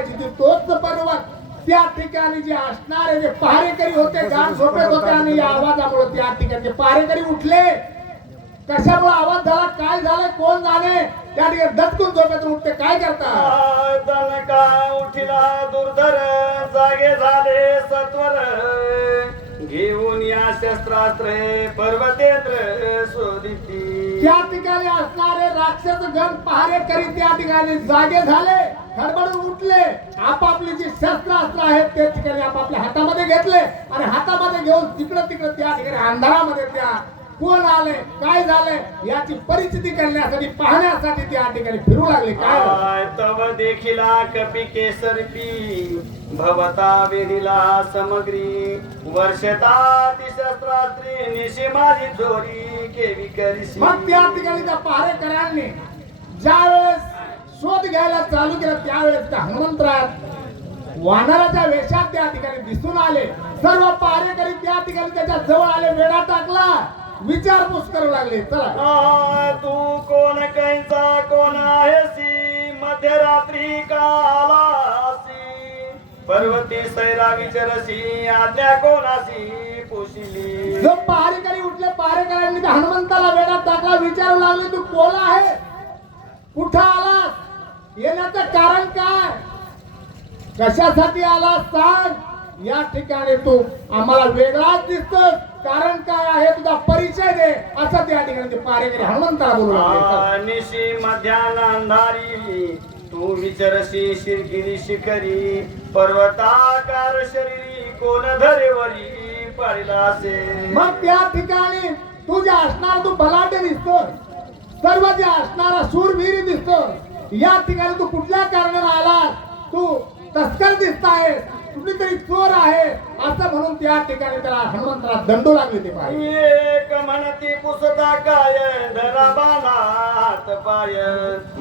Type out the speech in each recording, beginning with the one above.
करायची ती तोच पर्वत त्या ठिकाणी जे असणारे जे पहारेकरी होते गाढ झोपेत होते आणि या आवाजामुळे त्या ठिकाणी पहारेकरी उठले. कशामुळे आवाज झाला काय झालं कोण जाणे त्या ठिकाणी दचकून झोपेतून उठते काय करतात दणका उठिला दुर्धर जागे झाले सत्वर घेऊन या शस्त्रास्त्रे पर्वतेंद्र शोधिती. त्या ठिकाणी असणारे राक्षस गण पहारेकरी त्या ठिकाणी जागे झाले खडबडून उठले आपापली जी शस्त्रास्त्र आहेत त्या ठिकाणी आपापल्या हातामध्ये घेतले आणि हातामध्ये घेऊन तिकडं तिकडं त्या ठिकाणी अंधारामध्ये त्या कोण आले काय झाले याची परिस्थिती करण्यासाठी पाहण्यासाठी त्या ठिकाणी फिरू लागले. काय तव देखिला कपी केसरपी भवता वेदिला समग्री वर्षता शस्त्रास्त्री निशी माझी चोरी केवी करीशी. मग त्या ठिकाणी त्या पहारेकऱ्यांनी ज्या वेळेस शोध घ्यायला चालू केलं त्यावेळेस त्या हनुमंतरात वानराच्या वेशात त्या ठिकाणी दिसून आले. सर्व पहारेकरी त्या ठिकाणी त्याच्या जवळ आले वेढा टाकला विचारपूस करू लागले. चला तू कोण कैसा कोण आहेसी मध्यरात्री का आलासी पर्वती सैरा विचारसी आज्ञा कोणासी पोशिली. जो पहारेकरी उठले पहारेकऱ्यांनी त्या हनुमंताला वेढा टाकला विचारू लागले तू कोण आहे कुठं आलास येण्याचं कारण काय कशासाठी आलास सांग. या ठिकाणी तू आम्हाला वेगळाच दिसतोस कारण काय आहे तुझा परिचय दे असं त्या ठिकाणी ते पहारेकरी हनुमंताला बोलू लागले. निशी मध्यान अंधारी तू विचारशी शिरगिरी शिखरी पर्वताकार शरीरी कोण धरेवरी पाळीला असे. मग त्या ठिकाणी तू जे असणार तू बलाढ्य दिसतोस सर्व जे असणारा शूरवीर दिसतो. या ठिकाणी तू कुठल्या कारणाने आलास तू तस्कर दिसताय कुठली तरी चोर आहे असं म्हणून त्या ठिकाणी त्याला हनुमंतराला दंडू लागले. ते पाहिजे एक म्हणती पुसता काय धराबाना हात पाय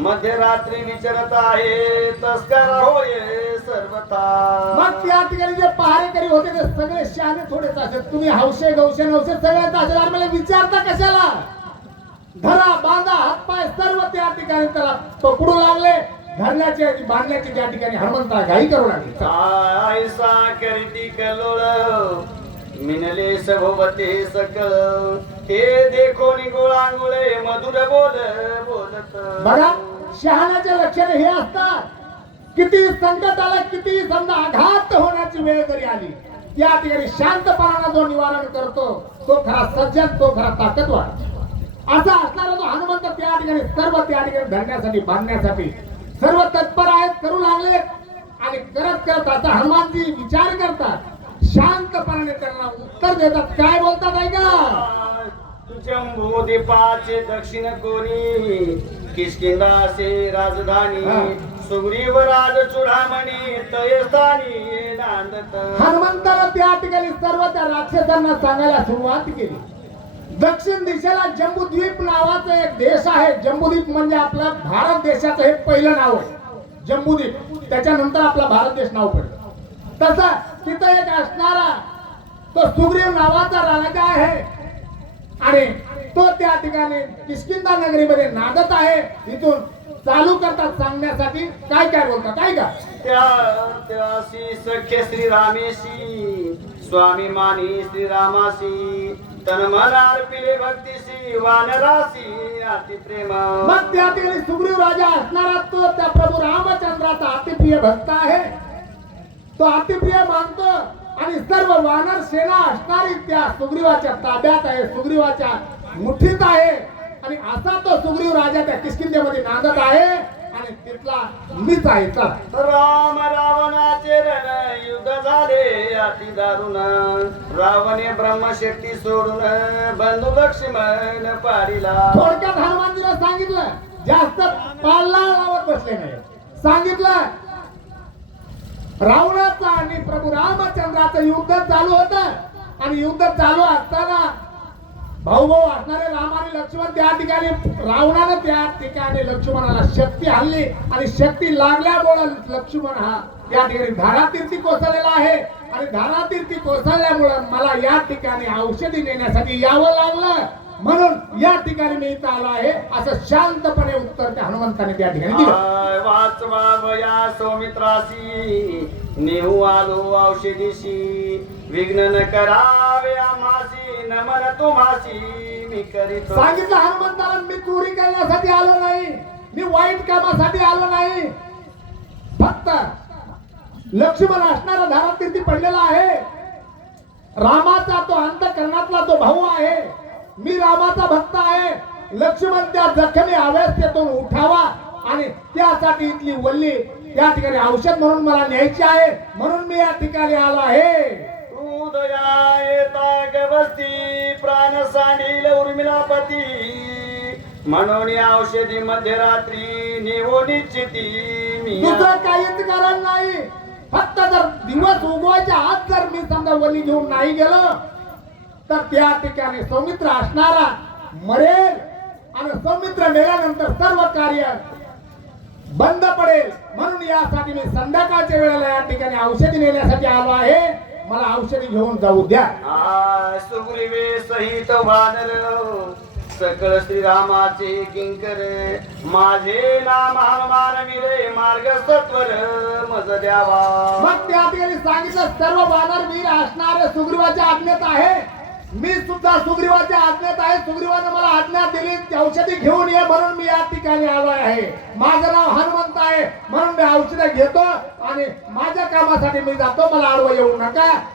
मध्यरात्री विचारत आहे तस्कर होय सर्वथा. मग त्या ठिकाणी जे पहारेकरी होते ते सगळे शहाणे थोडेच असेल तुम्ही हौशे गौशे नवशे सगळ्याच असेल आणि मला विचारता कशाला धरा बांधा हातपाय सर्व त्या ठिकाणी त्याला पकडू लागले धरण्याचे बांधण्याचे त्या ठिकाणी हनुमंतराला घाई करू लागले. ऐसा करती कलोळ मिनले सभोवते सकळ ते देखो गोळांगुळे मधुर बोलत. बघा शहाण्याचे लक्षण हे असतात किती संकट आलं किती समजा आघात होण्याची वेळ जरी आली त्या ठिकाणी शांतपणाने जो निवारण करतो तो खरा सज्जन तो खरा ताकदवार असा असणारा तो हनुमंत त्या ठिकाणी सर्व त्या ठिकाणी धरण्यासाठी बांधण्यासाठी सर्व तत्पर आहेत करू लागले आणि करत करत आता हनुमानजी विचार करतात शांतपणाने त्यांना उत्तर देतात. काय बोलतात ऐका जम्बूद्वीपाचे दक्षिण कोणी किष्किंधाचे राजधानी सुग्रीवराज चुडामणी तयस्थानी नांदत. हनुमंताला त्या ठिकाणी सर्व त्या राक्षसांना सांगायला सुरुवात केली. दक्षिण दिशेला जम्बूद्वीप नावाचा एक देश आहे. जम्बूद्वीप म्हणजे आपला भारत देशाचं हे पहिलं नाव आहे जम्बूद्वीप त्याच्यानंतर आपला भारत देश नाव पडलं. तसा तिथं एक असणारा तो सुग्रीव नावाचा राजा आहे आणि तो त्या ठिकाणी किष्किंधा नगरीमध्ये नांदत आहे. इथून चालू करतात सांगण्यासाठी काय काय बोलतात काय का त्यासी सख्य श्रीरामेशी स्वाभिमानी श्रीरामाशी तन मन अर्पिले भक्तीशी वानराशी अति प्रेम. मग त्या ठिकाणी सुग्रीव राजा असणारा तो त्या प्रभू रामचंद्राचा अतिप्रिय भक्त आहे. तो अतिप्रिय मानतो आणि सर्व वानर सेना असणारी त्या सुग्रीवाच्या ताब्यात आहे सुग्रीवाच्या मुठीत आहे आणि असा तो सुग्रीव राजा त्या किष्किंधेमध्ये नांदत आहे आणि तिथला मीच आहे. राम रावणाचे रण युद्ध झाले अति दारुण रावणे ब्रह्मशक्ती सोडून बंधू लक्ष्मण पाडीला. थोडक्यात हनुमानजीला सांगितलं जास्त पाल्ला लावत बसले नाही. सांगितलं रावणाचं आणि प्रभू रामचंद्राचं युद्ध चालू होतं आणि युद्ध चालू असताना भाऊ असणारे राम आणि लक्ष्मण त्या ठिकाणी रावणाने त्या ठिकाणी लक्ष्मणाला शक्ती हल्ली आणि शक्ती लागल्यामुळे लक्ष्मण हा या ठिकाणी धारातीर्थी कोसळलेला आहे आणि धारातीर्थी कोसळल्यामुळे मला या ठिकाणी औषधी नेण्यासाठी यावं लागलं म्हणून या ठिकाणी मी इथं आलो आहे असं शांतपणे उत्तर त्या हनुमंताने त्या ठिकाणी दिलं. वाचवा सौमित्रासी नेहू आलो औषधीशी विघ्न न करावे आम्हासी नमन तुम्हासी मी करीतो. सांगितलं हनुमंताला मी चोरी करण्यासाठी आलो नाही, मी वाईट कामासाठी आलो नाही. फक्त लक्ष्मण असणारा धारातीर्थी पडलेला आहे, रामाचा तो अंतःकरणातला तो भाऊ आहे, मी रामाचा भक्त आहे. लक्ष्मण त्या जखमी अवस्थेतून उठावा आणि त्यासाठी इथली वल्ली त्या ठिकाणी औषध म्हणून मला न्यायची आहे, म्हणून मी या ठिकाणी आलो आहे. उदया येता गवस्ती प्राण सांडील उर्मिलापती म्हणून औषधी मध्यरात्री नेवो निश्चिती मी. तुझं काहीच कारण नाही, फक्त जर दिवस उगवायच्या आत जर मी समजा वली घेऊन नाही गेलो तर त्या ठिकाणी सौमित्र असणारा मरेल आणि सौमित्र मेल्यानंतर सर्व कार्य बंद पडेल. म्हणून यासाठी मी संध्याकाळच्या वेळेला या ठिकाणी औषधी नेण्यासाठी आलो आहे, मला औषधी घेऊन जाऊ द्या. सुग्रीवे सहित वानर सकळ श्रीरामाचे किंकर माझे नाम हनुमान विरे मार्ग सत्वर मज द्यावा. मग त्या ठिकाणी सांगितलं सर्व वानर वीर असणारे सुग्रीवाच्या आज्ञेत आहे, मी सुद्धा सुग्रीवाच्या आज्ञेत आहे. सुग्रीवाने मला आज्ञा दिली ती औषधी घेऊन ये म्हणून मी या ठिकाणी आलो आहे. माझं नाव हनुमंत आहे म्हणून मी औषध घेतो आणि माझ्या कामासाठी मी जातो, मला आडवं येऊ नका.